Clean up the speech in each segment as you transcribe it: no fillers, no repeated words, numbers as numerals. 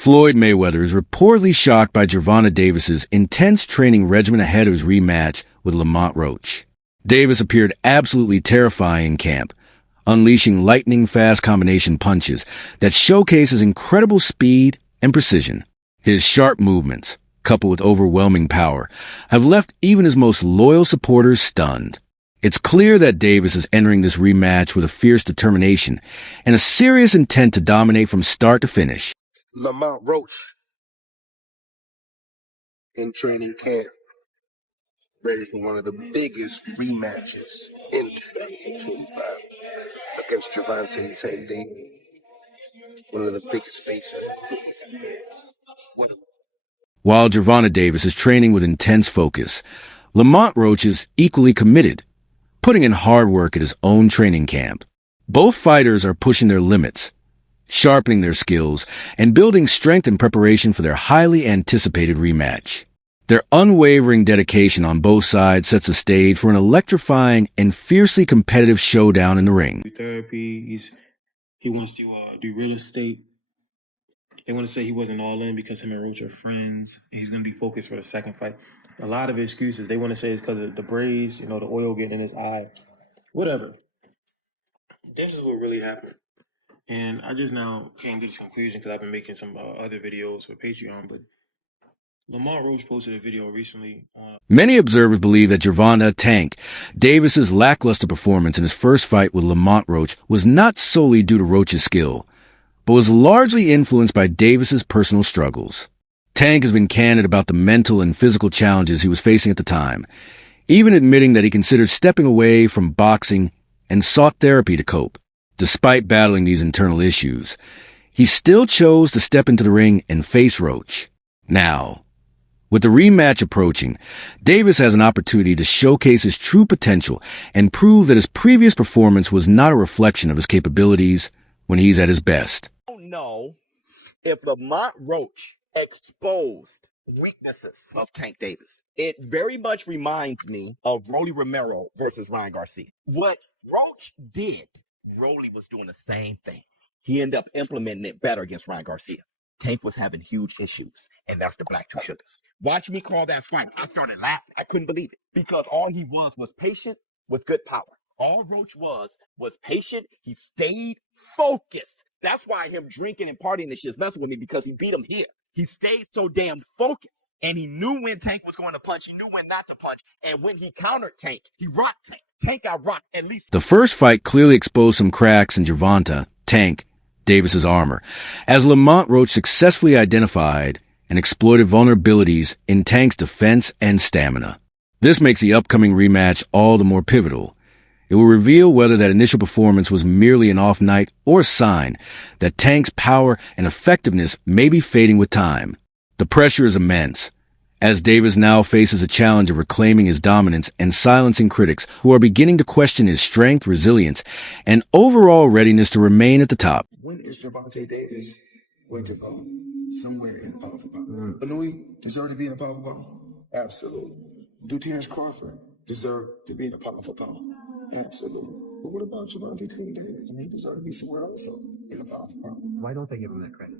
Floyd Mayweather is reportedly shocked by Gervonta Davis's intense training regimen ahead of his rematch with Lamont Rematch. Davis appeared absolutely terrifying in camp, unleashing lightning-fast combination punches that showcase his incredible speed and precision. His sharp movements, coupled with overwhelming power, have left even his most loyal supporters stunned. It's clear that Davis is entering this rematch with a fierce determination and a serious intent to dominate from start to finish. Lamont Roach in training camp, ready for one of the biggest rematches in 2025 against Gervonta same day. One of the biggest faces. While Gervonta Davis is training with intense focus, Lamont Roach is equally committed, putting in hard work at his own training camp. Both fighters are pushing their limits, sharpening their skills, and building strength in preparation for their highly anticipated rematch. Their unwavering dedication on both sides sets the stage for an electrifying and fiercely competitive showdown in the ring. Therapy, he wants to do real estate. They want to say he wasn't all in because him and Roach are friends. He's going to be focused for the second fight. A lot of excuses. They want to say it's because of the braids, the oil getting in his eye. Whatever. This is what really happened. And I just now came to this conclusion because I've been making some other videos for Patreon, but Lamont Roach posted a video recently on... Many observers believe that Gervonta tanked Davis's lackluster performance in his first fight with Lamont Roach was not solely due to Roach's skill, but was largely influenced by Davis's personal struggles. Tank has been candid about the mental and physical challenges he was facing at the time, even admitting that he considered stepping away from boxing and sought therapy to cope. Despite battling these internal issues, he still chose to step into the ring and face Roach. Now, with the rematch approaching, Davis has an opportunity to showcase his true potential and prove that his previous performance was not a reflection of his capabilities when he's at his best. I don't know if Lamont Roach exposed weaknesses of Tank Davis. It very much reminds me of Rolly Romero versus Ryan Garcia. What Roach did, Rolly was doing the same thing. He ended up implementing it better against Ryan Garcia. Tank was having huge issues, and that's the black two sugars. Watch me call that fight. I started laughing. I couldn't believe it because all he was patient with good power. All Roach was patient. He stayed focused. That's why him drinking and partying this shit is messing with me, because he beat him here. He stayed so damn focused, and he knew when Tank was going to punch. He knew when not to punch, and when he countered Tank, he rocked Tank. Tank got rocked at least. The first fight clearly exposed some cracks in Gervonta, Tank, Davis's armor, as Lamont Roach successfully identified and exploited vulnerabilities in Tank's defense and stamina. This makes the upcoming rematch all the more pivotal. It will reveal whether that initial performance was merely an off night or a sign that Tank's power and effectiveness may be fading with time. The pressure is immense, as Davis now faces a challenge of reclaiming his dominance and silencing critics who are beginning to question his strength, resilience, and overall readiness to remain at the top. When is Gervonta Davis going to go? Somewhere in the powerful power. Louis deserve to be in the powerful power? Absolutely. Do Terrence Crawford deserve to be in the powerful power? Absolutely. But what about Gervonta Davis? He deserves to be somewhere also in the powerful power. Why don't they give him that credit?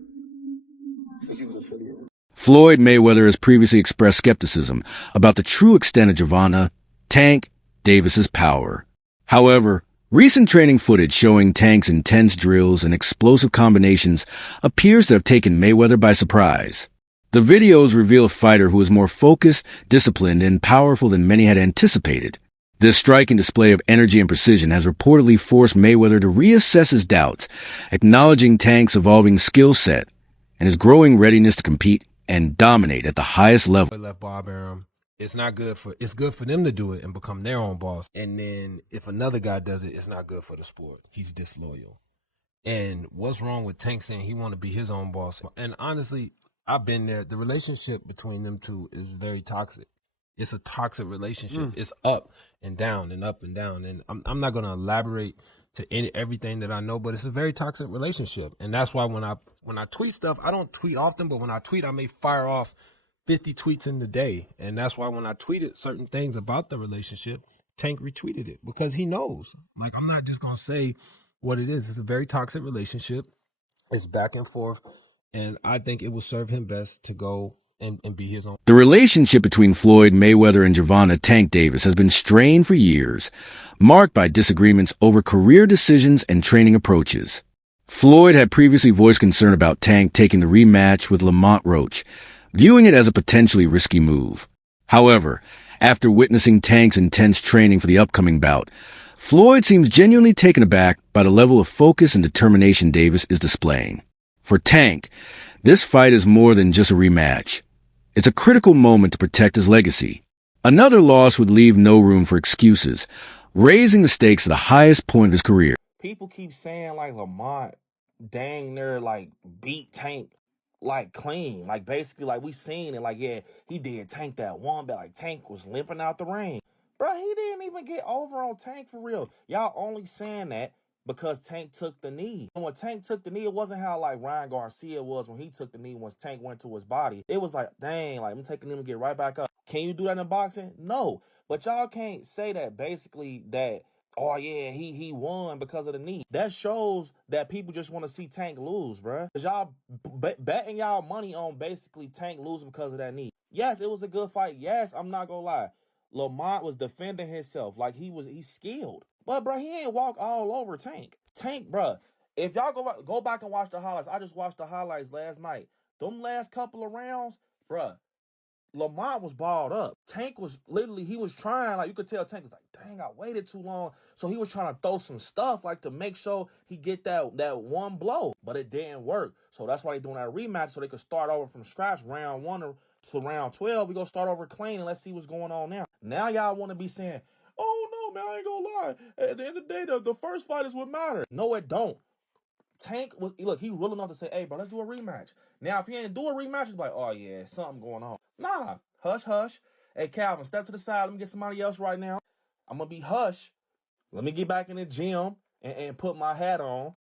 Because he was affiliated. Floyd Mayweather has previously expressed skepticism about the true extent of Gervonta, Tank, Davis's power. However, recent training footage showing Tank's intense drills and explosive combinations appears to have taken Mayweather by surprise. The videos reveal a fighter who is more focused, disciplined, and powerful than many had anticipated. This striking display of energy and precision has reportedly forced Mayweather to reassess his doubts, acknowledging Tank's evolving skill set and his growing readiness to compete and dominate at the highest level. Left Bob Arum. It's good for them to do it and become their own boss. And then if another guy does it, it's not good for the sport. He's disloyal. And what's wrong with Tank saying he want to be his own boss? And honestly, I've been there. The relationship between them two is very toxic. It's a toxic relationship. It's up and down and up and down. And I'm not going to elaborate to everything that I know, but it's a very toxic relationship. And that's why when I tweet stuff, I don't tweet often, but when I tweet, I may fire off 50 tweets in the day. And that's why when I tweeted certain things about the relationship, Tank retweeted it because he knows. Like, I'm not just going to say what it is. It's a very toxic relationship. It's back and forth, and I think it will serve him best to go and be his own. The relationship between Floyd Mayweather and Gervonta Tank Davis has been strained for years, marked by disagreements over career decisions and training approaches. Floyd had previously voiced concern about Tank taking the rematch with Lamont Rematch, viewing it as a potentially risky move. However, after witnessing Tank's intense training for the upcoming bout, Floyd seems genuinely taken aback by the level of focus and determination Davis is displaying. For Tank, this fight is more than just a rematch. It's a critical moment to protect his legacy. Another loss would leave no room for excuses, raising the stakes to the highest point of his career. People keep saying like Lamont dang near like beat Tank like clean. Like basically like we seen it like yeah, he did Tank that one, but like Tank was limping out the ring. Bro, he didn't even get over on Tank for real. Y'all only saying that because Tank took the knee. And when Tank took the knee, it wasn't how like Ryan Garcia was when he took the knee once Tank went to his body. It was like, dang, like I'm taking him and get right back up. Can you do that in boxing? No. But y'all can't say that basically that oh yeah, he won because of the knee. That shows that people just want to see Tank lose, bruh. Cause y'all betting y'all money on basically Tank losing because of that knee. Yes, it was a good fight. Yes, I'm not gonna lie. Lamont was defending himself like he's skilled. But bruh, he ain't walk all over Tank. Tank, bruh. If y'all go back and watch the highlights, I just watched the highlights last night. Them last couple of rounds, bruh. Lamont was balled up. Tank was literally, he was trying, like you could tell Tank was like, dang, I waited too long. So he was trying to throw some stuff like to make sure he get that one blow. But it didn't work. So that's why they doing that rematch so they could start over from scratch round 1 to round 12. We gonna start over clean and let's see what's going on now. Now y'all want to be saying, oh no, man, I ain't gonna lie. At the end of the day, the first fight is what matters. No, it don't. Tank was look, he real enough to say, hey bro, let's do a rematch. Now if he ain't do a rematch, it's like, oh yeah, something going on. Nah, hush, hush. Hey Calvin, step to the side. Let me get somebody else right now. I'm gonna be hush. Let me get back in the gym and put my hat on.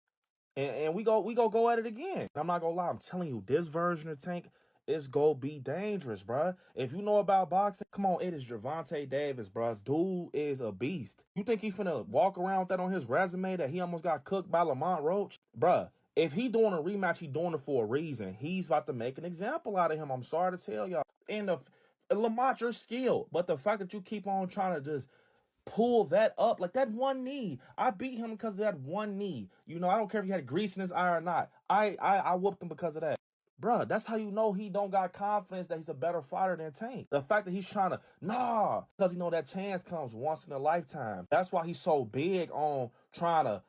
And we go at it again. I'm not gonna lie, I'm telling you, this version of Tank is gonna be dangerous, bruh. If you know about boxing, come on, it is Gervonta Davis, bruh. Dude is a beast. You think he finna walk around with that on his resume that he almost got cooked by Lamont Rematch? Bruh, if he doing a rematch, he doing it for a reason. He's about to make an example out of him. I'm sorry to tell y'all. And Lamont, you're skilled, but the fact that you keep on trying to just pull that up like that one knee. I beat him because of that one knee. You know, I don't care if he had grease in his eye or not. I whooped him because of that. Bruh, that's how you know he don't got confidence that he's a better fighter than Tank. The fact that he's trying to, because he know that chance comes once in a lifetime. That's why he's so big on trying to,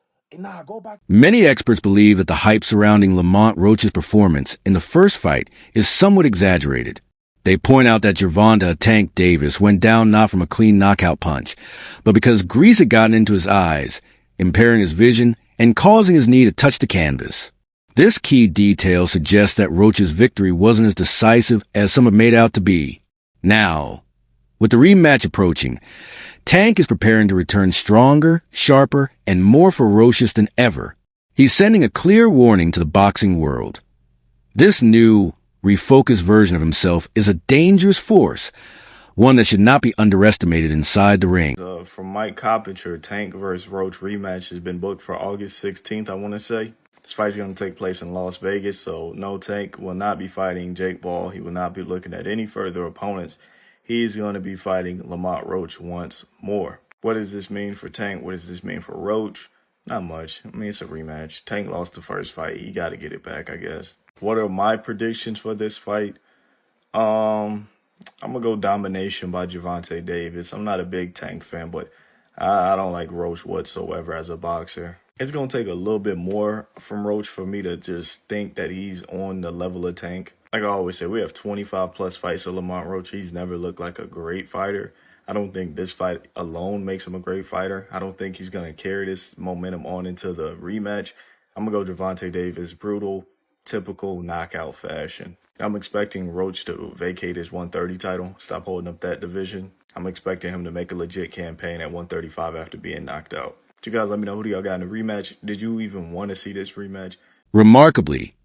go back. Many experts believe that the hype surrounding Lamont Rematch's performance in the first fight is somewhat exaggerated. They point out that Gervonta Tank Davis went down not from a clean knockout punch, but because grease had gotten into his eyes, impairing his vision and causing his knee to touch the canvas. This key detail suggests that Rematch's victory wasn't as decisive as some have made out to be. Now, with the rematch approaching, Tank is preparing to return stronger, sharper, and more ferocious than ever. He's sending a clear warning to the boxing world. This new, refocused version of himself is a dangerous force, one that should not be underestimated inside the ring. From Mike Coppinger, Tank vs. Roach rematch has been booked for August 16th, I want to say. This fight's going to take place in Las Vegas, so no, Tank will not be fighting Jake Paul. He will not be looking at any further opponents. He's going to be fighting Lamont Rematch once more. What does this mean for Tank? What does this mean for Roach? Not much. I mean, it's a rematch. Tank lost the first fight. He got to get it back, I guess. What are my predictions for this fight? I'm going to go domination by Gervonta Davis. I'm not a big Tank fan, but I don't like Roach whatsoever as a boxer. It's going to take a little bit more from Roach for me to just think that he's on the level of Tank. Like I always say, we have 25-plus fights of Lamont Rematch. He's never looked like a great fighter. I don't think this fight alone makes him a great fighter. I don't think he's going to carry this momentum on into the rematch. I'm going to go Gervonta Davis, brutal, typical knockout fashion. I'm expecting Roach to vacate his 130 title, stop holding up that division. I'm expecting him to make a legit campaign at 135 after being knocked out. But you guys let me know, who do y'all got in the rematch? Did you even want to see this rematch? Remarkably,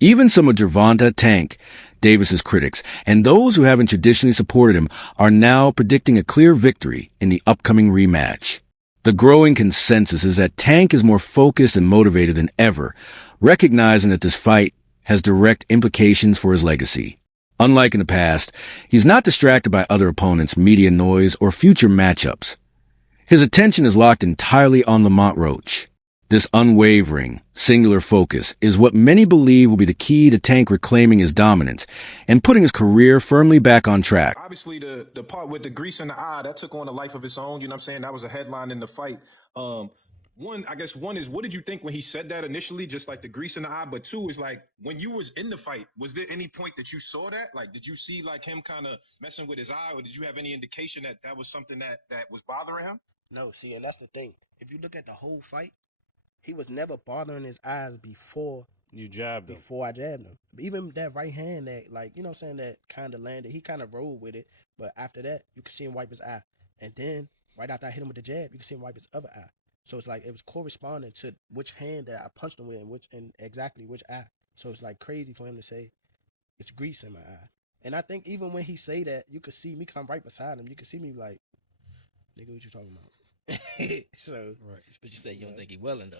even some of Gervonta Tank Davis's critics and those who haven't traditionally supported him are now predicting a clear victory in the upcoming rematch. The growing consensus is that Tank is more focused and motivated than ever, recognizing that this fight has direct implications for his legacy. Unlike in the past, he's not distracted by other opponents, media noise, or future matchups. His attention is locked entirely on Lamont Roach. This unwavering, singular focus is what many believe will be the key to Tank reclaiming his dominance and putting his career firmly back on track. Obviously, the part with the grease in the eye, that took on a life of its own. You know what I'm saying? That was a headline in the fight. One is, what did you think when he said that initially, just like the grease in the eye? But two is like, when you was in the fight, was there any point that you saw that? Like, did you see like him kind of messing with his eye, or did you have any indication that that was something that was bothering him? No, see, and that's the thing. If you look at the whole fight, he was never bothering his eyes before You jabbed him. I jabbed him. Even that right hand that, like, you know what I'm saying, that kind of landed, he kind of rolled with it. But after that, you could see him wipe his eye. And then, right after I hit him with the jab, you could see him wipe his other eye. So it's like, it was corresponding to which hand that I punched him with and exactly which eye. So it's like crazy for him to say, it's grease in my eye. And I think even when he say that, you could see me, because I'm right beside him, you could see me like, nigga, what you talking about? So, Right. But you say you don't think he willing though.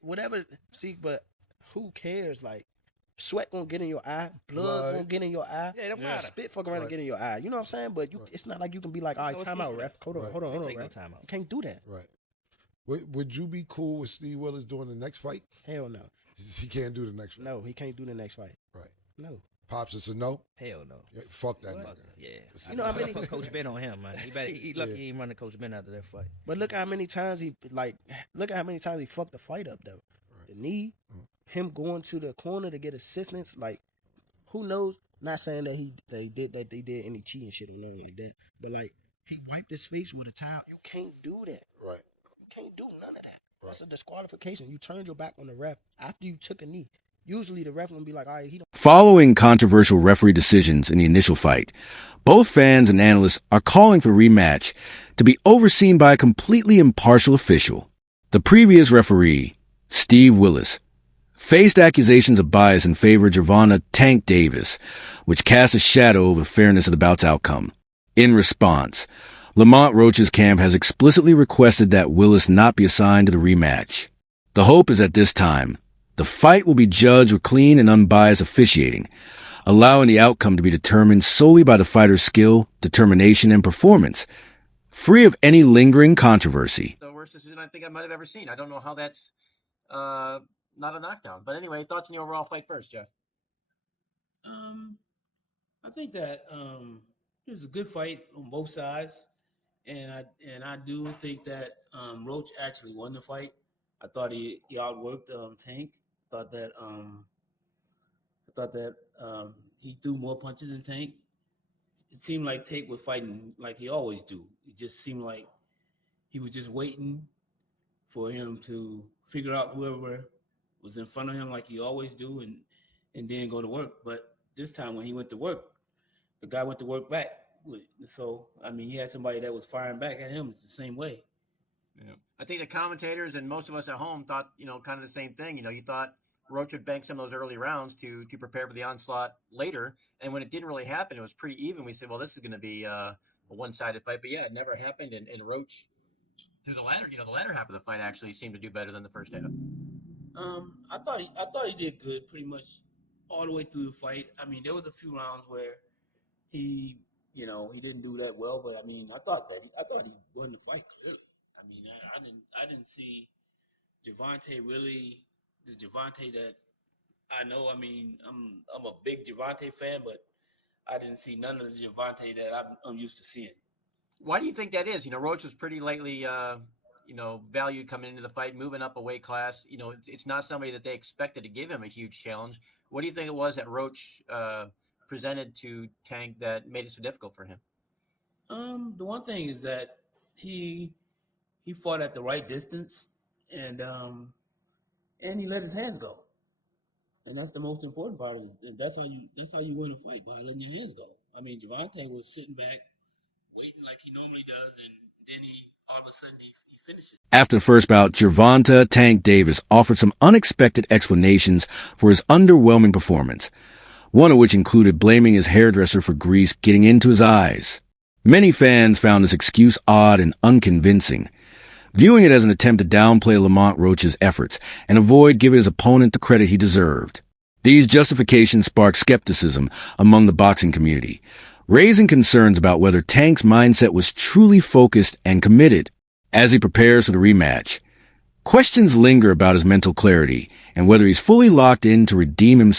whatever. See, but who cares? Like, sweat gonna get in your eye, blood gonna get in your eye. Yeah, it don't matter. Spit fuck around and get in your eye. You know what I'm saying? But it's not like you can be like, all right, No time out, excuse ref. Hold on, Right. hold on, Take no ref. time out. You can't do that. Right. Would you be cool with Steve Willis doing the next fight? Hell no. He can't do the next fight. No, he can't do the next fight. Right. No. Pops, it's a no. Hell no. Yeah, fuck that Fuck, nigga. yeah. You know how many? Put Coach Ben on him, man. He lucky he ain't running Coach Ben after that fight. But look how many times he fucked the fight up though. Right. The knee, him going to the corner to get assistance. Like, who knows? Not saying that they did any cheating shit or nothing like that. But like, he wiped his face with a towel. You can't do that. Right. You can't do none of that. Right. That's a disqualification. You turned your back on the ref after you took a knee. Usually the ref gonna be like, all right, he don't. Following controversial referee decisions in the initial fight, both fans and analysts are calling for the rematch to be overseen by a completely impartial official. The previous referee, Steve Willis, faced accusations of bias in favor of Gervonta Tank Davis, which cast a shadow over the fairness of the bout's outcome. In response, Lamont Roach's camp has explicitly requested that Willis not be assigned to the rematch. The hope is that this time, the fight will be judged with clean and unbiased officiating, allowing the outcome to be determined solely by the fighter's skill, determination, and performance, free of any lingering controversy. The worst decision I think I might have ever seen. I don't know how that's not a knockdown. But anyway, thoughts on the overall fight first, Jeff? I think that it was a good fight on both sides, and I do think that Roach actually won the fight. I thought he outworked Tank. I thought that he threw more punches than Tank. It seemed like Tank was fighting like he always do. It just seemed like he was just waiting for him to figure out whoever was in front of him like he always do and then go to work. But this time when he went to work, the guy went to work back. So, I mean, he had somebody that was firing back at him. It's the same way. Yeah. I think the commentators and most of us at home thought, kind of the same thing. You thought Roach would bank some of those early rounds to prepare for the onslaught later. And when it didn't really happen, it was pretty even. We said, well, this is going to be a one-sided fight. But yeah, it never happened. And Roach, through the latter half of the fight actually seemed to do better than the first half. I thought he did good pretty much all the way through the fight. I mean, there was a few rounds where he didn't do that well, but I mean, I thought he won the fight clearly. I mean, I didn't see Gervonta really the Gervonta that I know. I mean, I'm a big Gervonta fan, but I didn't see none of the Gervonta that I'm used to seeing. Why do you think that is? Roach was pretty lightly, valued coming into the fight, moving up a weight class. It's not somebody that they expected to give him a huge challenge. What do you think it was that Roach presented to Tank that made it so difficult for him? The one thing is that he fought at the right distance, and he let his hands go, and that's the most important part. That's how you win a fight, by letting your hands go. I mean, Gervonta was sitting back, waiting like he normally does, and then all of a sudden he finishes. After the first bout, Gervonta Tank Davis offered some unexpected explanations for his underwhelming performance, one of which included blaming his hairdresser for grease getting into his eyes. Many fans found this excuse odd and unconvincing, viewing it as an attempt to downplay Lamont Roach's efforts and avoid giving his opponent the credit he deserved. These justifications sparked skepticism among the boxing community, raising concerns about whether Tank's mindset was truly focused and committed as he prepares for the rematch. Questions linger about his mental clarity and whether he's fully locked in to redeem himself